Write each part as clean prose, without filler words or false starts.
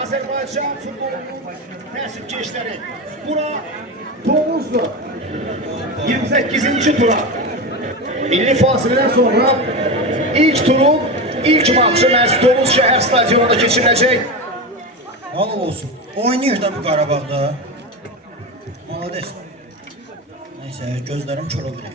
Azərbaycan futbolunun təəssübkeşləri. Bura Tovuzlu 28-ci tura. Milli fasilədən sonra ilk turun ilk maçı məhz Tovuz şəhər stadionunda keçiriləcək. Halal olsun. Oynayır da bu Qarabağda. Malades. Neyse gözlerim kör oluyor.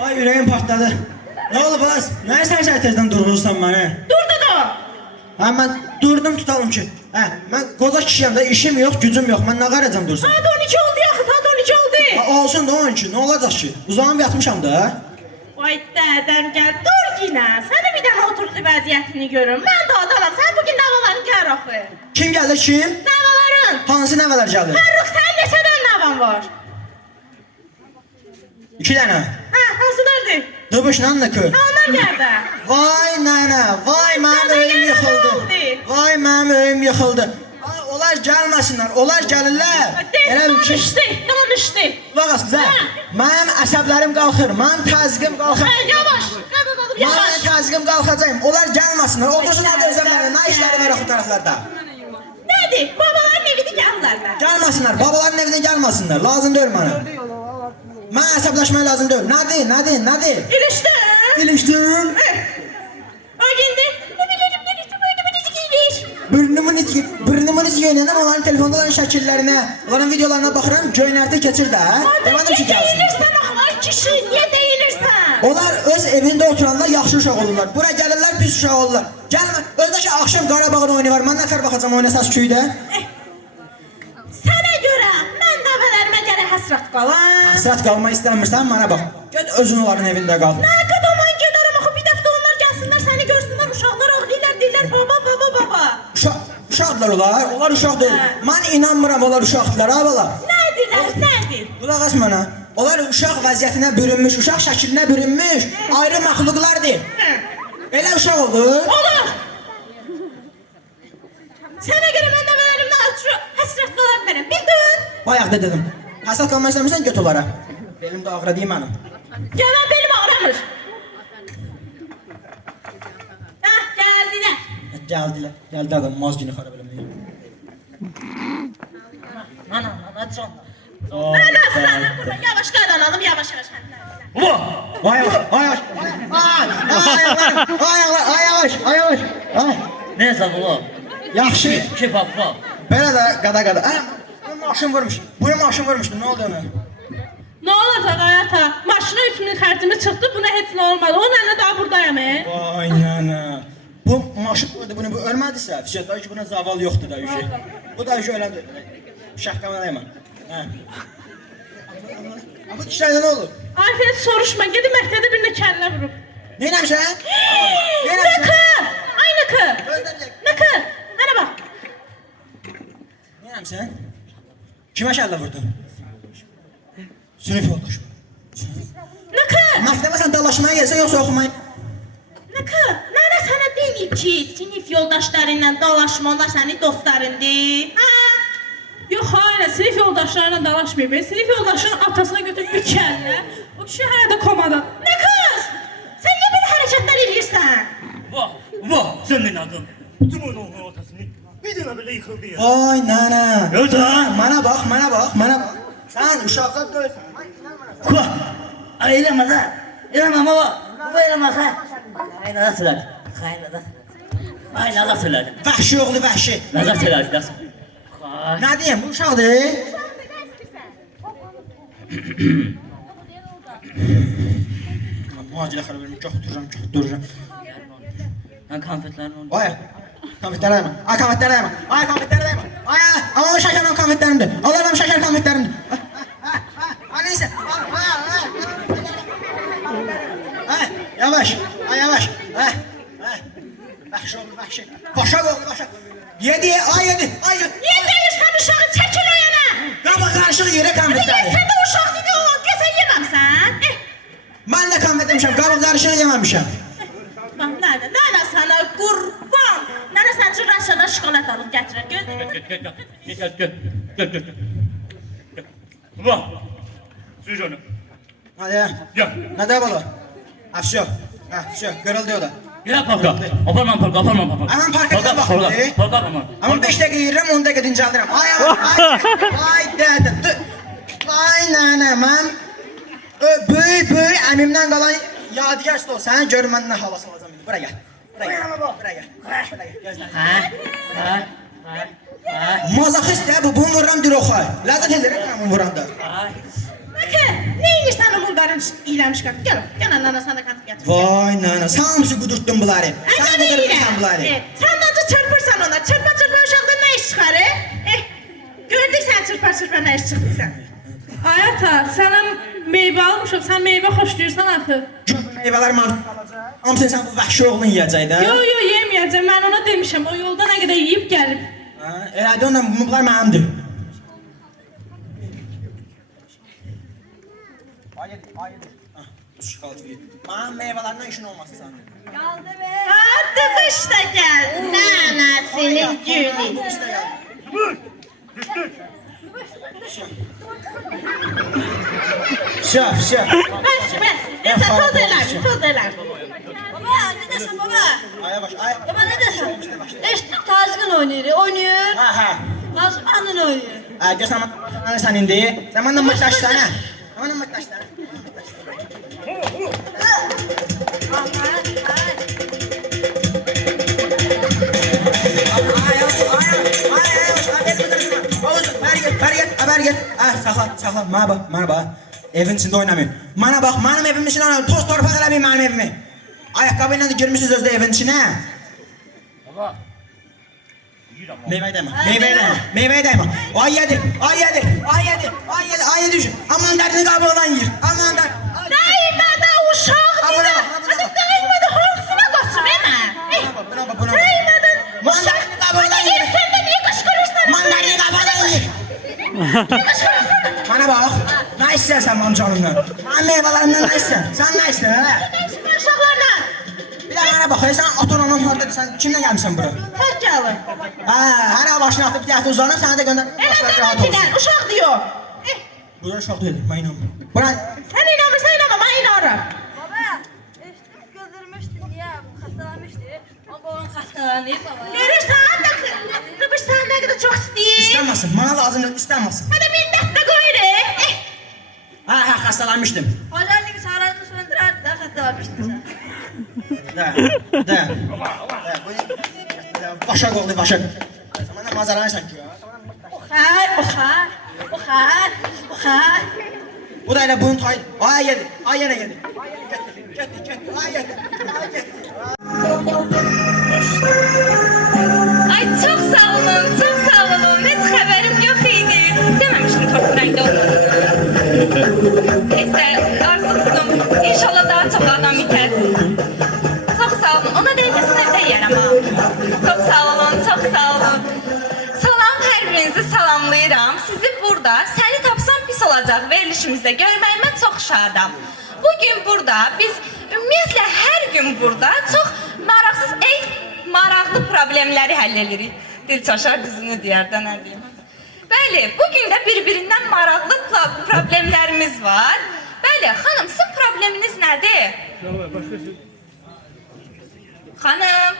Ay yüreğim patladı. Ne oldu bas? Nereye sen tezden durursan bana? Durdu da. Ha ben durdum tutalım ki. Ha ben koza kişiyim de işim yok, gücüm yok. Ben ne karacağım dursun? Saat 12 oldu ya, saat 12 oldu. Ha, olsun da 12. Ne olacak ki? Uzağım yatmışam da. Vay dədəm gel, dur yine. Seni bir daha oturdu vəziyyətini görüm. Ben de adamım, sen bugün navaların gel axı. Kim geldi kim? Navaların. Hansı nəvələr geldi? Fərruq, sen neçə dənə navan var? 2 tane. Ha, hansılardır? Dıbış nanlı kı. Onlar nerede? Vay nene, vay mənim öyüm yıkıldı. Vay mənim öyüm yıkıldı. Ay, onlar gelmesinler, onlar gelirler. Danışdı, danışdı. Bak güzel. Mənim əsəblərim qalxır, mənim təzyiqim qalxır. Yavaş, yavaş. Mənim təzyiqim qalxacaqım. Onlar gəlməsinlər. Otursunlar da özlərində. Nə işləri var o tərəflərdə? Nədir? Babaların evini gəlirlər mə? Gəlməsinlər. Babaların evinə gəlməsinlər. Lazım deyil mənə. Mənə əsəbləşmək lazım deyil. Nədir? İlişdin? İlişdim. Ay indi. Ne bileyim, ne bileyim, böyle bir dizi giymiş. Burnumun izi göynənəm, onların telefonda olan şəkillərinə, onların videolarına baxıram, göynərdə keçir də. Demədim ki, gəlsin. Deyilirsən axı, kişi, niye deyilirsən? Onlar öz evində oturanlar yaxşı uşaq olurlar. Bura gəlirlər, pis uşaq olurlar. Gəlmə, özdəki axşam Qarabağın oyunu var. Mən nətər baxacam oyuna səs köydə? Sənə görə mən nəvələrimə gərək həsrət qalam. Həsrət qalma istəmirsən, mənə bax. Get özün onların evində qal. Nə qədər mən gedərəm axı, bir dəfə onlar gəlsinlər, səni görsünlər, uşaqlar ağlayırlar, deyirlər baba. Uşaqdılar onlar, onlar uşaq deyil. Mən inanmıram onlar uşaqdılar, ha bala. Nədir? Qulaq as mənə. Onlar uşaq vəziyyətinə bürünmüş, uşaq şəklinə bürünmüş, ayrı məxluqlardır. Elə uşaq olur. Olur. Sənə görə mən nəvələrimlə həsrət qalam mənəm, bildin? Bayaq da dedim. Həsrət qalmaq istəmirsən, göt onlara. Benim də ağrı deyim mənim. Gələn benim ağrımır. Hah, gəldilər. Gəldilər. Gəldi adam, mazgini xarab eləməyə. Ana, can. Ana, səni burada yavaş qadanalım, yavaş. Ay yavaş. Neyse bu. Yaxşı. Kif abla. Belə də qada. Bu maşın vurmuş. Bu maşın vurmuşdu. Ne oldu ona? Ne olacaq hayata? Maşına 3000 xərcimiz çıxdı, buna heç nə olmadı. Onun əlində daha buradayım. Vay nana. Bu maşın vurdu bunu, bu ölmədisə, fişəklər ki buna zaval yoxdur da yüzü. Bu da yüzü ölədir. Şəhqəmə dəymə. Hə. Bu kişilərdə nə olur? Afiyet soruşma, gedib məktəbdə birinə kəllə vurub. Neynəmişsən? Nıkı! Ay nıkı! Nıkı! Mənə bax. Neynəmişsən? Kimə kəllə vurdun? Sünif yoldaş. Nıkı! Məktəbə sən dalaşmaya gelsən yoxsa oxumaya? Nıkı! Mənə sənə deyib ki, sinif yoldaşlarınla dalaşma, onlar sənin dostlarındır. Ha? Yox, hayır, sinif yoldaşlarıyla dalaşmayıb. Sinif yoldaşının atasına götürüb bir kəllə. O kişi hələ də komada. Nə qız? Sən niyə belə hərəkətlər edirsən? Vah, senin adın. Bütün oyunun ortasını bir dənə belə yıxıldı ya. Vay nana. Ödə. Mənə bax. Sən uşaqlar deyilsən. Vah, eləmə də. Eləmə baba. Bu eləmə xə. Xaynada sırar. Ay, lazat elədi. Vəhşi oğlu vəhşi. Lazat elədi, lazat. Ay. Nə deyim, bu uşaqdır. Müacilə xəbər vermir, gah duracam. Mən konfetlərini onu... Ay, konfetləri dayma. Ay, konfetləri dayma. Ay, konfetləri dayma. Ay, ama o şəkər konfetlərimdir. Allah benim şəkər konfetlərimdir. Ay, neyse. Ay, yavaş. Ay, yavaş. Ay. Vəhşi oğlu, vəhşi. Başaq oğlu, başaq. Yedi, ay yedi. Niyə deyirsən uşağı çəkil o yana? Qama qarışıq yerə konfetləri. Sən də uşaq dedi o, gəzən yeməmsən. Mən də konfet demişəm, qama qarışıq yeməmişəm. Bax, nənə sənə qurban. Nənə sən üçün raşana şokolad alıb gətirir, Gel. Baba. Sür onu. Hadi. Gel. Nə də bala? Ha, все. Ha, все, görüldü o da. Gel parka. Aparma parka. Aman parka da bax. Parka aparma. Ama 5 dakika yürürüm, 10 dakika dincəldirəm. Ay, dədə. Ay, nənə, mən böyük əmimdən qalan yadigar stol. Sənə görüm mən nə havası alacam. Bura gəl. Bura gəl. Gözlə. Mazaxist də bu, bunu vururam diroxay. Ləzzət edirəm mən bunu vuranda. Bakın, ne inirsən o bunların iləmiş qat? Gəl, nənə sənə qat gətir. Vay nənə, sən hamısı qudurtdun bunları. Sən qudurtdun bunları. Sən də ancaq çırpırsan onlar. Çırpa uşaqdan nə iş çıxarır? Gördük sən çırpa nə iş çıxdıysan. Ay ata, sənə meyvə almışam, sən meyvə xoşlayırsan axı. Meyvələr mənim qalacaq. Hamısını sən bu vəhşi oğlun yiyəcək də. Yo, yeməyəcəm, mən ona demişəm, o yolda nə qədər yiyib gəlib. Elədi ondan bunlar mənimdir. Mənim meyvələrdən işin olmasın sənin. Hadi qış da gəl, nənəsinin gülü. Şah. Bəs, toz elədim. Baba, ne desin baba? Ay yavaş, ay. Baba ne desin? İşte Tazgın oynuyor. Ha. Tazgın'ın oynuyor. Görsən mən sən indi. Sən məndən maçdaşsan ha. Məndən maçdaşsan. Haber get. Saxla. Mənə bax. Evin içində oynamayın. Mənə bax, mənim evimin içində oynayın. Toz torpaq eləməyin mənim evimi. Ayaqqabı ilə də girmişsiniz özdə evin içinə. Baba. Meyvəyə dəymə. Ay yedi. Aman dərdini qabı olan yiyir. Aman dərd. Dəymədə uşaq deyil. Hadi dəymədə hansına qaçım, Buna. Dəymədən Uşaq qabı olan yiyir. Sən də niyə qışqırırsan? Mandalini qabı olan yiyir. Bana bax, nə istəyirsən mənim canımdan? Mənim meyvələrimdən nə istəyirsən? Sən nə istəyirsən? Uşaqlarla. Bir də mənə bax, sən otonomdan hardadır, sən kimlə gəlmişsən bura? Tək gəlin. Hər başını atıb diyətə uzanıb, sənə də göndər. Deməkdən, uşaq diyor. Bura uşaq deyil, mən inanmıyorum. Bura... Sən inanmırsan, mən inanırım. Baba, işte gözdürmüştü niye? Hastalanmıştı. Ama babam hastalanıyor baba. Görürsən, dıbış sən nə qədər çox istəyir. İstənməsin, mənə lazım yox, istənməsin. Hadi minnətlə qoyur. Xəstələnmişdim. Hocam gibi sararını söndürerdi de hastalanmıştı. De. Başaq oldu, başaq. Mənə mazaranı çəkiyor. Oxay. Bu da elə bunun tayı. Ay yedi. Getdi. Ay çok sağ olun. Hiç haberim yok idi. Dememiştim tortu renkli olduğunu. Neyse arsızdım. İnşallah daha çok adam biter. Çok sağ olun. Ona değmesin evde yer ama. Çok sağ olun. Salam her birinizi salamlayıram. Sizi burada səni tapsam pis olacaq verilişimizdə görməyimə çox şadam. Bugün burada biz ümumiyyətlə hər gün burada çox maraqlı problemləri həll edirik. Dilçaşar düzünü deyər də nə deyim. Bəli, bugün də bir-birindən maraqlı problemlərimiz var. Bəli, xanım, sizin probleminiz nədir? Xanım.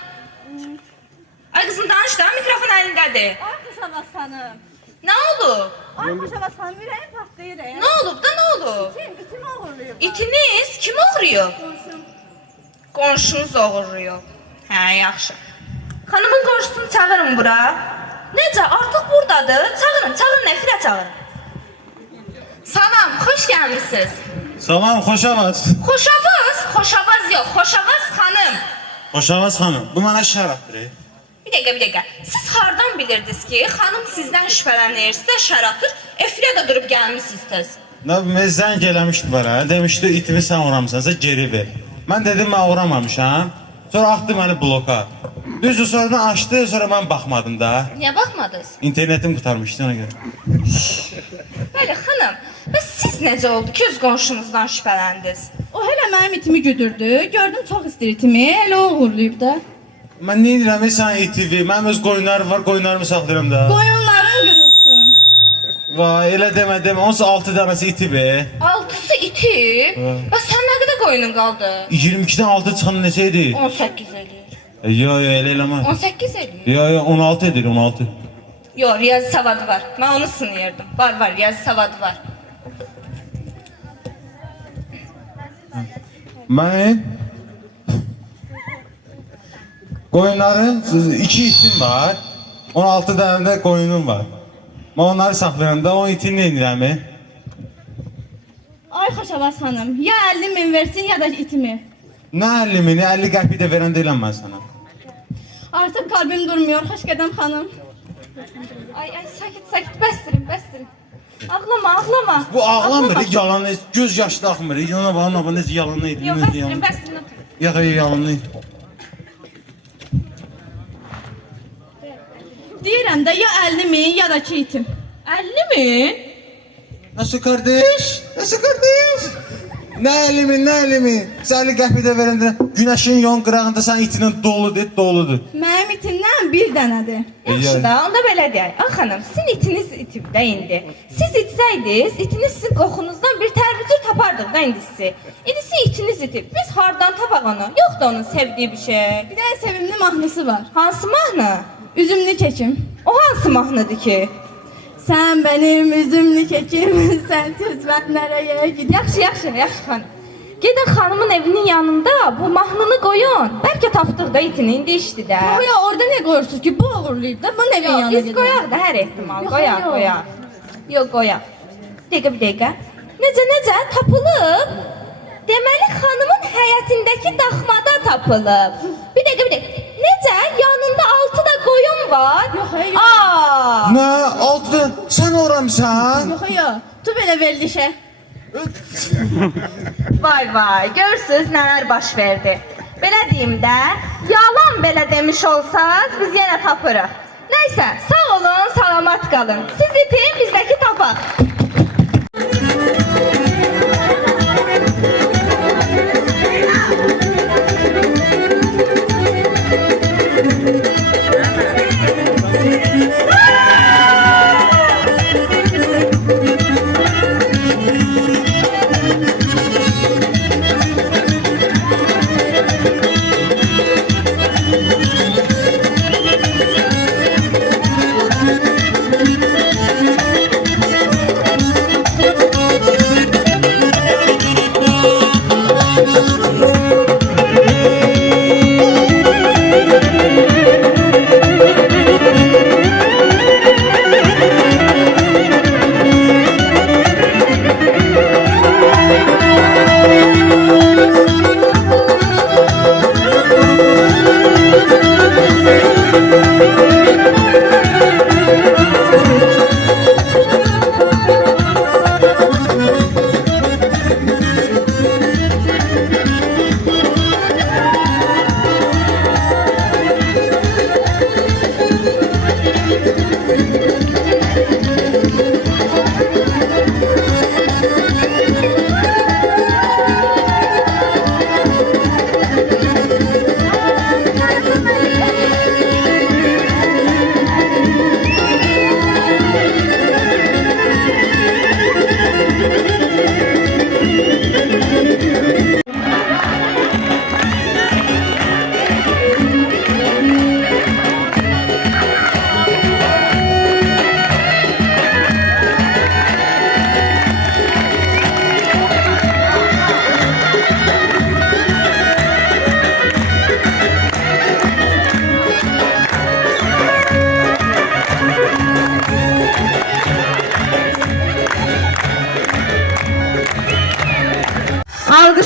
Ay qızım danış da, mikrofon əlindədir. Ay Kuşavas hanım. Nə olub? Ay Kuşavas hanım, ürəyim patlayır. Nə olub da, nə olub? İtim oğurluyor. İtiniz kim oğuruyub? Qonşum. Qonşunuz oğuruyub. Hə, yaxşı. Xanımın qarşısını çağırın bura. Necə, artıq buradadır. Çağırın, Nefirə çağırın. Salam, xoş gəlmisiniz. Salam, Xoşavaz. Xoşavaz yox, Xoşavaz xanım. Xoşavaz xanım, bu mənə şərəfdir. Bir dəqiqə. Siz hardan bilirdiniz ki, xanım sizdən şübhələnir, sizə şər atır, efirə də durub gəlmisiniz tez. Nə bilmə, zəng eləmişdi bana, demişdi itimi sən uğramısansa geri ver. Mən dedim mən uğramamışam, sonra atdı məni bloka. Düzdür, sonradan açdı, sonra mən baxmadım da. Niyə baxmadınız? İnternetim qutarmışdı ona görə. Bəli, xanım, və siz necə oldu ki, öz qonşunuzdan şübhələndiniz? O hələ mənim itimi güdürdü. Gördüm çox istəyir itimi. Elə o uğurlayıb da. Mən nə edirəm, sən itivi, mənim öz qoyunlarım var, qoyunlarımı saxlayıram da. Qoyunların qırılsın. Vay, elə demə, onsuz 6 dənəsi iti be. 6-sı iti? Və sən nə qədər qoyunun qaldı? 22-dən 6 çıxan neçə idi? 18 eləyir. Yo, elə eləmə. 18 eləyir. Yo, 16 edir, 16. Yox, riyazi savadı var. Mən onu sınıyırdım. Var, riyazi savadı var. Mənim qoyunların 2 itim var. 16 dənə də qoyunum var. Mən onları saxlayanda o itini nə edirəm? Ay Xoşavaz xanım, ya 50 min versin ya da itimi. Nə 50 mini, 50 qəpik də verən deyiləm mən sənə. Artıq kalbim durmuyor, xoş qədəm xanım. Ay, sakit, bəsdirin. Ağlama. Bu ağlamır, yalan, göz yaşlı axmır. Yana bax, necə yalan edir. Yox, bəsdirin. Yox, yalan edir. Deyirəm də ya 50 min ya da ki itim. 50 min? Nasıl kardeş? Nə 50 min? Sən 50 qəpik də verən deyiləm. Günəşin yon qırağında sən itinin doludur. Mənim itimdən bir dənədir. Yaxşı da, onda belə deyək. Ay xanım, sizin itiniz itibdə indi. Siz itsəydiniz, itiniz sizin qoxunuzdan bir tərbücür tapardıq da indi sizi. İndi sizin itiniz itib. Biz hardan tapaq onu? Yoxdur onun sevdiyi bir şey. Bir dənə sevimli mahnısı var. Hansı mahnı? Üzümlü kekim. O hansı mahnıdır ki? Sen benim üzümlü kekim, sensiz ben nereye gidiyorum? Yaxşı xanım. Gedin xanımın evinin yanında bu mahnını qoyun. Bəlkə tapdıq da itini, indi işdir də. Ya orada ne koyursunuz ki? Bu uğurluydu da bunun evin yanına Biz gidiyorum. qoyaq da hər ehtimal. Yox, Qoyaq. Yox, qoyaq. Bir dəqiqə. Necə tapılıb? Deməli xanımın həyətindəki daxmada tapılıb. Bir dəqiqə. Necə? Yanında 6 da qoyun var. Yox, hayır. Nə? 6 sən oramsan? Yok ya. Tu böyle verilişe. Vay, görürsünüz nələr baş verdi. Belə deyim də, yalan belə demiş olsaz, biz yenə tapırıq. Nəysə, sağ olun, salamat qalın. Siz itin, bizdəki tapaq.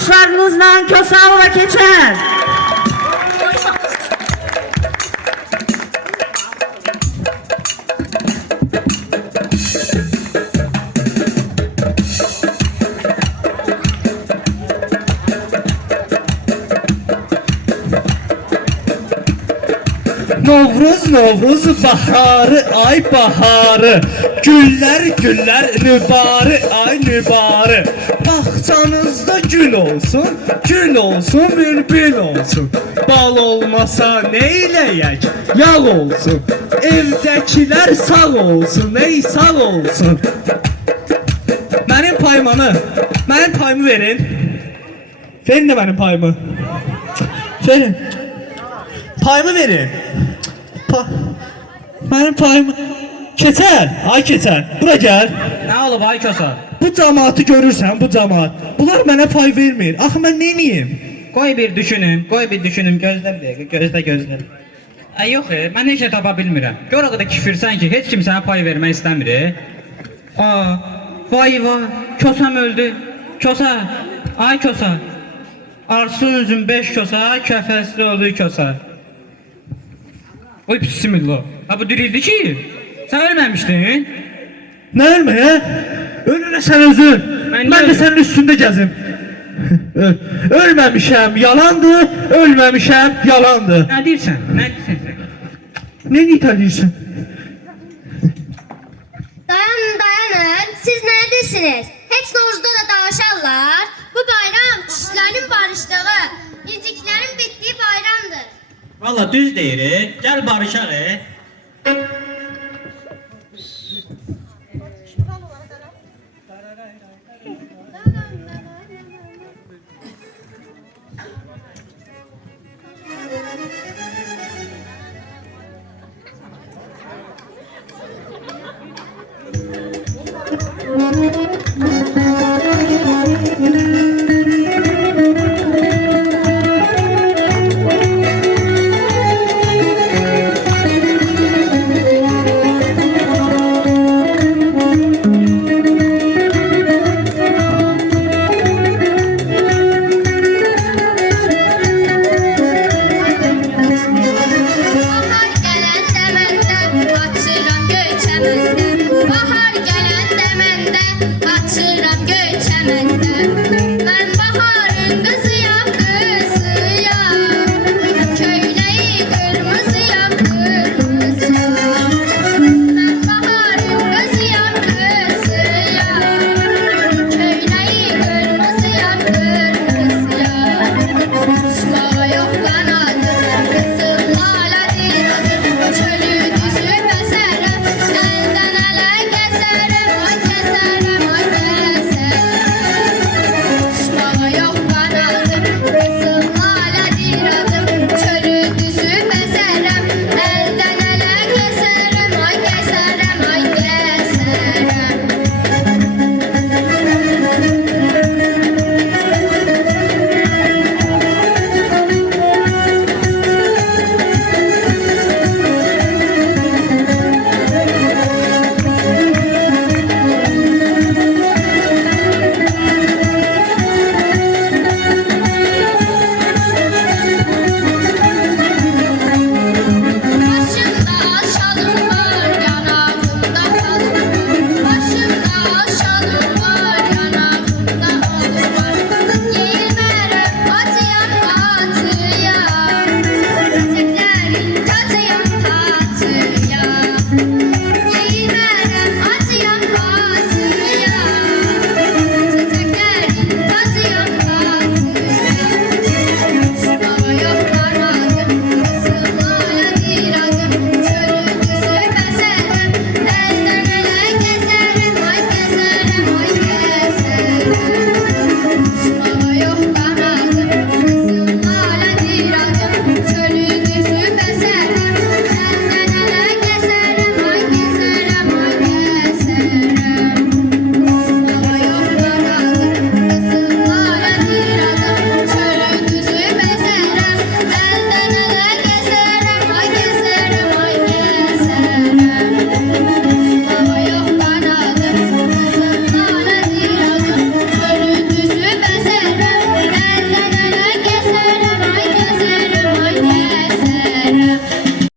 Alkışlarınızla Köseova Keçer. Novruz, Novruz baharı, ay baharı. Güller, güller, nübarı, ay nübarı. Bahçanızda gül olsun, gül olsun, bülbül olsun. Bal olmasa ne eyleyek, yal olsun. Evdekiler sağ olsun, ey sağ olsun. Benim payımı verin. Verin de benim payımı. Verin. Payımı verin. Benim payımı... Keçer, ay Keçer, bura gel. Ne olub ay Kösa? Bu cemaatı görürsən, bu cemaat. Bunlar mənə pay vermir. Axı mən neyniyim? Qoy bir düşünüm, gözlə bir dəqiqə, gözlə. Yox, mən heç nə tapa bilmirəm. Gör o qədər kifirsən ki, heç kim sənə pay vermək istəmir. Vay, Kösam öldü. Kösa, ay Kösa. Arsun üzüm 5 Kösa, kəfəsli oldu Kösa. Oy bismillah. Ha bu dirildi ki. Sen ölmemiştin. Nə ölməyə? Ölünə sən özün. Mən də sənin üstündə gəzim. Ölməmişəm, yalandır. Ölməmişəm, yalandır. Ne deyirsən? Ne nitəliyirsən? Dayanın, siz neredesiniz? Heç Novruzda da danışarlar. Bu bayram kişilerin barışlığı, inciklerin bittiği bayramdır. Valla düz deyirik. Gel barışaq.